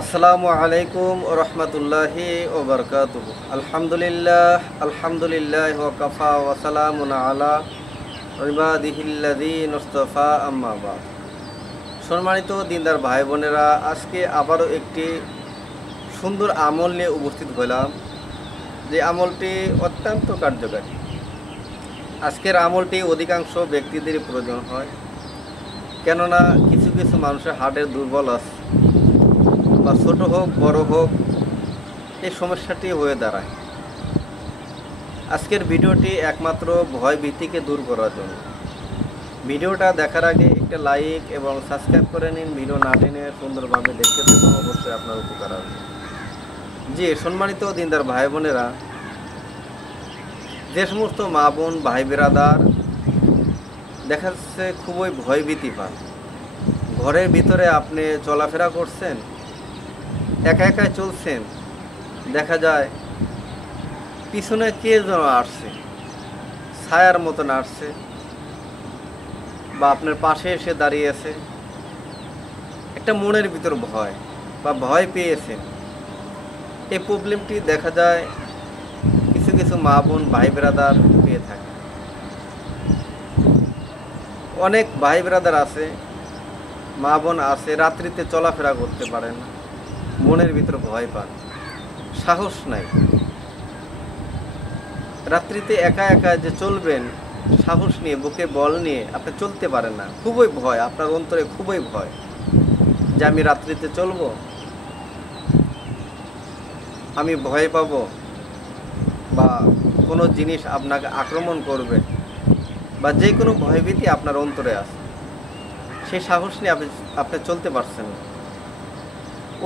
আসসালামু আলাইকুম রহমতুল্লাহি ওবরকাতুহু। আলহামদুলিল্লাহ ওয়া কাফা ওয়া সালামুন আলা ইবাদিহিল্লাযীনা ইসতাফা, আম্মা বাদ। সম্মানিত দিনদার ভাই বোনেরা, আজকে আবারও একটি সুন্দর আমল নিয়ে উপস্থিত হলাম, যে আমলটি অত্যন্ত কার্যকারী। আজকের আমলটি অধিকাংশ ব্যক্তিদেরই প্রয়োজন হয়, কেননা কিছু কিছু মানুষের হার্টের দুর্বল আছে, বা ছোট হোক বড় হোক, এই সমস্যাটি হয়ে দাঁড়ায়। আজকের ভিডিওটি একমাত্র ভয় ভীতিকে দূর করার জন্য। ভিডিওটা দেখার আগে একটা লাইক এবং সাবস্ক্রাইব করে নিন। ভিডিও না টেনে সুন্দরভাবে দেখতে থাকুন, অবশ্যই আপনার উপকার হবে। জি সম্মানিত দিনদার ভাই বোনেরা, যে সমস্ত মা বোন ভাই বিরাদার দেখা যাচ্ছে খুবই ভয় ভীতি পান, ঘরের ভিতরে আপনি চলাফেরা করছেন, একা একাই চলছেন, দেখা যায় পিছনে কে যেন আসছে, ছায়ার মতন আসছে, বা আপনার পাশে এসে দাঁড়িয়েছে। একটা মনের ভিতর ভয় বা ভয় পেয়েছেন। এই প্রবলেমটি দেখা যায় কিছু কিছু মা বোন ভাই ব্রাদার পেয়ে থাকে। অনেক ভাই ব্রাদার আছে, মা বোন আছে, রাত্রিতে চলাফেরা করতে পারে না, মনের ভিতর ভয় পান, সাহস নাই। রাত্রিতে একা একা যে চলবেন, সাহস নিয়ে বুকে বল নিয়ে আপনি চলতে পারেন না, খুবই ভয়, আপনার অন্তরে খুবই ভয় যে আমি রাত্রিতে চলবো, আমি ভয় পাব, বা কোনো জিনিস আপনাকে আক্রমণ করবে, বা যে কোনো ভয়ভীতি আপনার অন্তরে আছে, সেই সাহস নিয়ে আপনি চলতে পারছেন না।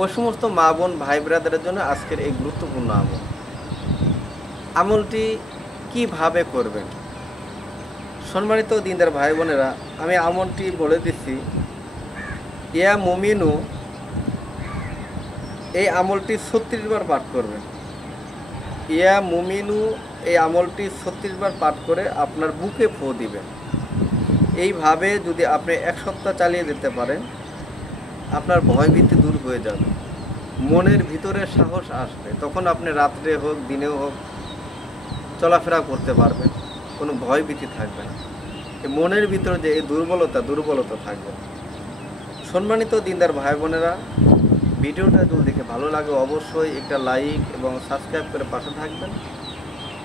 ওই সমস্ত মা বোন ভাই ব্রাদারের জন্য আজকের এই গুরুত্বপূর্ণ আমলটি কিভাবে করবেন। সম্মানিত দিনদার ভাই বোনেরা, আমি আমলটি বলে দিচ্ছি। ইয়া মুমিনু, এই আমলটি 36 বার পাঠ করবেন। ইয়া মুমিনু, এই আমলটি 36 বার পাঠ করে আপনার বুকে ফু দিবেন। এইভাবে যদি আপনি 1 সপ্তাহ চালিয়ে যেতে পারেন, আপনার ভয়ভীতি দূর হয়ে যাবে, মনের ভিতরে সাহস আসবে, তখন আপনি রাত্রে হোক দিনেও হোক চলাফেরা করতে পারবেন, কোনো ভয়ভীতি থাকবে না। এই মনের ভিতরে যে এই দুর্বলতা থাকবে। সম্মানিত দিনদার ভাই বোনেরা, ভিডিওটা যদি দেখে ভালো লাগে অবশ্যই একটা লাইক এবং সাবস্ক্রাইব করে পাশে থাকবেন,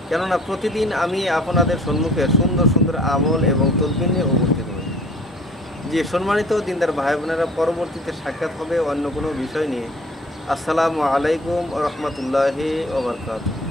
কেননা প্রতিদিন আমি আপনাদের সম্মুখে সুন্দর সুন্দর আমল এবং তদবির নিয়ে উপস্থিত হই। যে সম্মানিত দিনদার ভাই বোনেরা, পরবর্তীতে সাক্ষাৎ হবে অন্য কোনো বিষয় নিয়ে। আসসালামু আলাইকুম রহমতুল্লাহি ওয়া বারাকাতুহু।